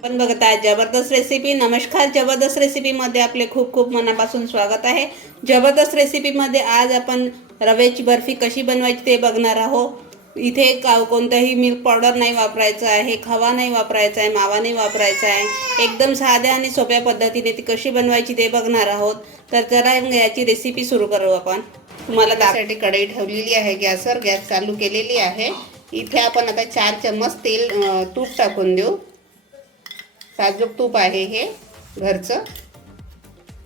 आपण बघत आहे जबरदस्त रेसिपी नमस्कार. जबरदस्त रेसिपीमध्ये आपले खूप खूप मनापासून स्वागत आहे. जबरदस्त रेसिपीमध्ये आज आपण रव्याची बर्फी कशी बनवायची ते बघणार आहोत. इथे का कोणतंही मिल्क पावडर नाही वापरायचं आहे खवा नाही वापरायचा आहे मावा नाही वापरायचा आहे. एकदम साध्या आणि सोप्या पद्धतीने ती कशी बनवायची ते बघणार आहोत. तर जरा याची रेसिपी सुरू करू आपण. तुम्हाला त्यासाठी कढई ठेवलेली आहे गॅसवर गॅस चालू केलेली आहे. इथे आपण आता चार चम्मच तेल तूप टाकून देऊ. साजूक तूप आहे हे घरचं.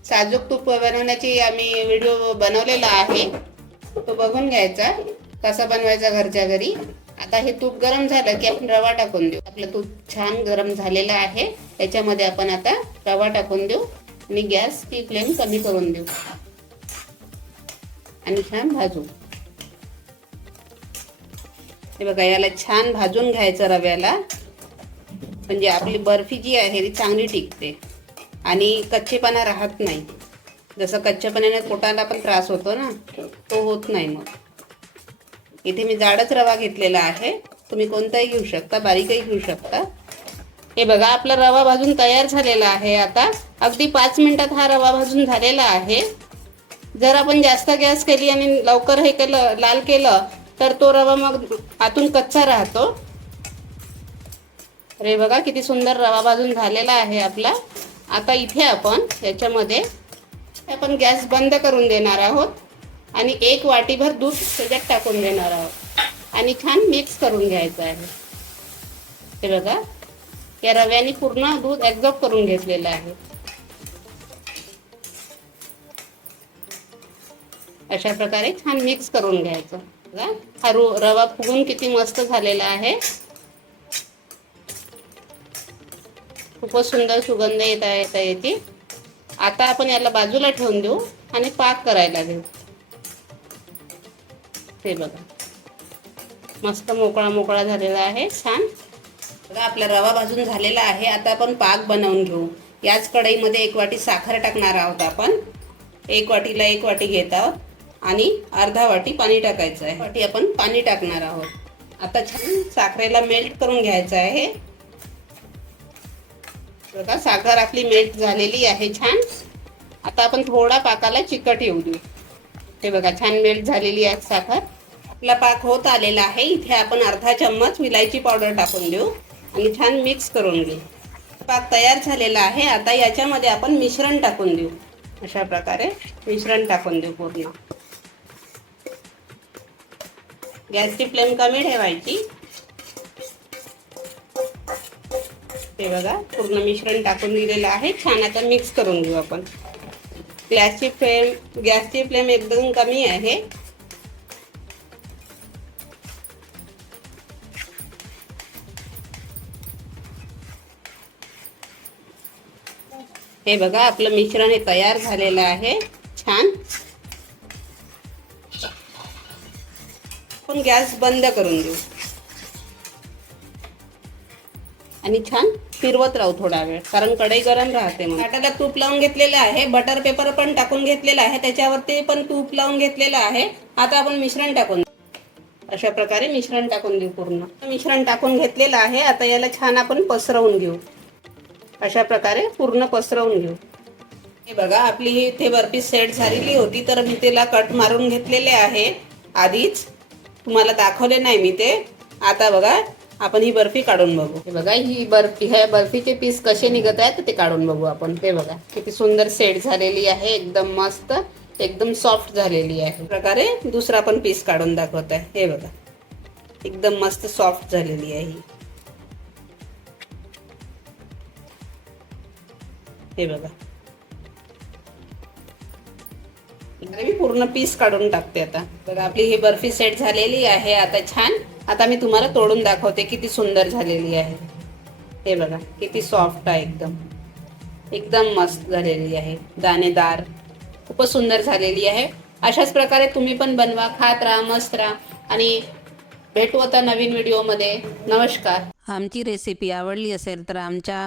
साजूक तूप बनवण्याची आम्ही व्हिडिओ बनवलेला आहे. तो बघून घ्यायचा कसा बनवायचा घरच्या घरी. आता हे तूप गरम झालं की आपण रवा टाकून देऊ. आपलं तूप छान गरम झालेलं आहे. त्याच्यामध्ये आपण आता रवा टाकून देऊ आणि गॅसची फ्लेम कमी करून देऊ. आणि छान भाजू. हे बघा याला छान भाजून घ्यायचं रव्याला. म्हणजे आपली बर्फी जी आहे ती चांगली टिकते. आणि कच्चेपणा राहत नाही. जसं कच्चेपणाने पोटाला पण त्रास होतो ना तो होत नाही मग. इथे मी जाडच रवा घेतलेला आहे. तुम्ही कोणताही घेऊ शकता बारीकही घेऊ शकता. हे बघा आपला रवा भाजून तयार झालेला आहे आता. अगदी पाच मिनिटात हा रवा भाजून झालेला आहे. जर आपण जास्त गॅस केली आणि लवकर हे केलं लाल केलं तर तो रवा मग आतून कच्चा राहतो. अरे बघा किती सुंदर रवा भाजून झालेला आहे आपला. आता इथे आपण याच्यामध्ये आपण गॅस बंद करून देणार आहोत आणि एक वाटीभर दूध त्याच्यात टाकून देणार आहोत. आणि छान मिक्स करून घ्यायचं आहे. हे बघा या रव्याने पूर्ण दूध एक्झॉर्ब करून घेतलेलं आहे. अशा प्रकारे छान मिक्स करून घ्यायचं. हा रवा फुगून किती मस्त झालेला आहे. खूपच सुंदर सुगंध येत आहे येता येते आता आपण याला बाजूला ठेवून देऊ आणि पाक करायला घेऊ ते बघा. मस्त मोकळा मोकळा झालेला आहे छान. बघा आपला रवा भाजून झालेला आहे. आता आपण पाक बनवून घेऊ. याच कढईमध्ये एक वाटी साखर टाकणार आहोत आपण. एक वाटीला एक वाटी घेत आहोत. आणि अर्धा वाटी पाणी टाकायचं आहे. वाटी आपण पाणी टाकणार आहोत. आता छान साखरेला मेल्ट करून घ्यायचं आहे. बघा साखर आपली मेल्ट झालेली आहे छान. आता आपण थोडा पाकाला चिकट येऊ देऊ. हे बघा छान मेल्ट झालेली आहे साखर. आपला पाक होत आलेला आहे. इथे आपण अर्धा चम्मच विलायची पावडर टाकून देऊ आणि छान मिक्स करून घेऊ. पाक तयार झालेला आहे. आता याच्यामध्ये आपण मिश्रण टाकून देऊ. अशा प्रकारे मिश्रण टाकून देऊ पूर्ण. गॅसची फ्लेम कमी ठेवायची. हे बघा पूर्ण मिश्रण टाकून दिलेलं आहे. छान आता मिक्स करून घेऊ आपण. गॅसची फ्लेम गॅसची फ्लेम एकदम कमी आहे. हे बघा आपलं मिश्रण हे तयार झालेलं आहे. छान. आपण गॅस बंद करून देऊ आणि छान फिरवत राहू थोडा वेळ. कारण कढई गरम राहते मग ताटाला तूप लावून घेतलेलं आहे. बटर पेपर पण टाकून घेतलेला आहे. त्याच्यावरती पण तूप लावून घेतलेलं आहे. आता आपण मिश्रण टाकून देऊ. अशा प्रकारे मिश्रण टाकून देऊ पूर्ण. मिश्रण टाकून घेतलेलं आहे. आता याला छान आपण पसरवून घेऊ. अशा प्रकारे पूर्ण पसरवून घेऊ. हे बघा आपली इथे बर्फी सेट झालेली होती. तर मी त्याला कट मारून घेतलेले आहे. आधीच. तुम्हाला दाखवले नाही मी ते. आता बघा आपण ही बर्फी काढून बघू. हे बघा ही बर्फी ह्या बर्फीचे पीस कसे निघत आहेत ते काढून बघू आपण. हे बघा किती सुंदर सेट झालेली आहे एकदम मस्त एकदम सॉफ्ट झालेली आहे. प्रकारे दुसरा पण पीस काढून दाखवत आहे. हे बघा एकदम मस्त सॉफ्ट झालेली आहे ही. हे बघा. मी पूर्ण पीस काढून टाकते आता. बघा आपली ही बर्फी सेट झालेली आहे आता छान. आता मी तुम्हाला तोडून दाखवते किती सुंदर झालेली आहे. हे बघा किती सॉफ्ट आहे एकदम. एकदम मस्त झालेली आहे. दाणेदार खूपच सुंदर झालेली आहे. अशाच प्रकारे तुम्ही पण बनवा खात राहा मस्त राहा. आणि भेटू आता नवीन व्हिडिओमध्ये नमस्कार. आमची रेसिपी आवडली असेल तर आमच्या